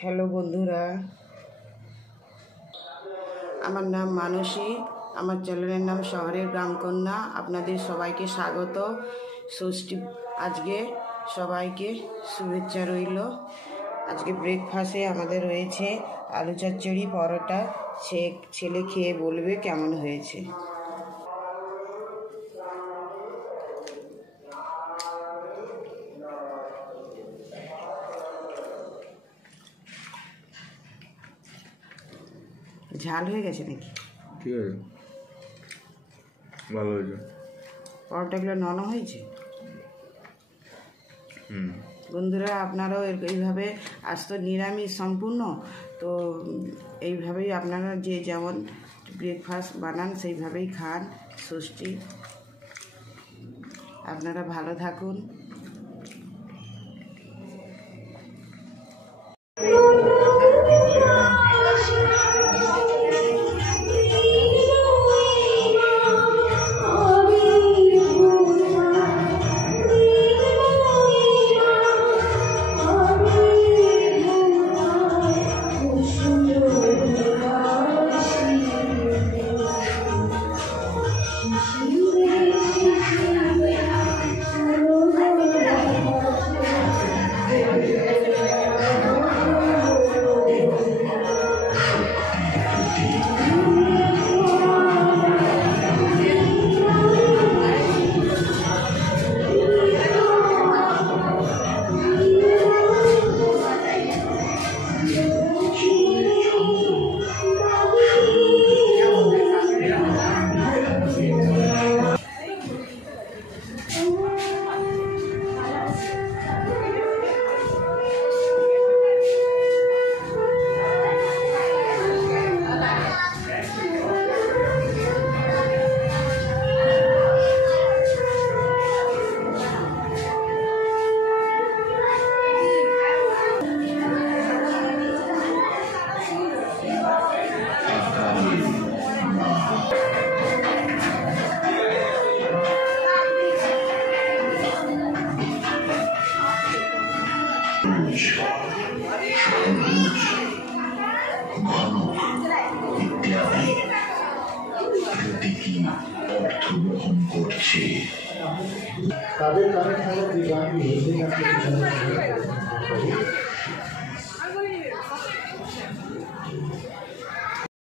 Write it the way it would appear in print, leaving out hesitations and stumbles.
Hello বন্ধুরা, আমার নাম মানসী, আমার চ্যানেলের নাম শহরের গ্রামকন্যা। আপনাদের সবাইকে স্বাগত। ষষ্ঠী আজকে সবাইকে শুভেচ্ছা রইল। আজকে ব্রেকফাস্টে আমাদের রয়েছে আলু চচ্চড়ি, পরোটা। ছেলে খেয়ে বলবে কেমন হয়েছে। ঝাল হয়ে গেছে নাকি? ঠিক আছে, ভালো হয়েছে। পরোটাগুলো নরম হয়েছে। বন্ধুরা, আপনারাও এইভাবে, আজ তো নিরামিষ সম্পূর্ণ, তো এইভাবেই আপনারা যে যেমন ব্রেকফাস্ট বানান সেইভাবেই খান। ষষ্ঠী আপনারা ভালো থাকুন। ইত্যাদি প্রতীকী অর্থ বহন করছে। তাদের কানে থাকা যে গানগুলো, সেই গানটি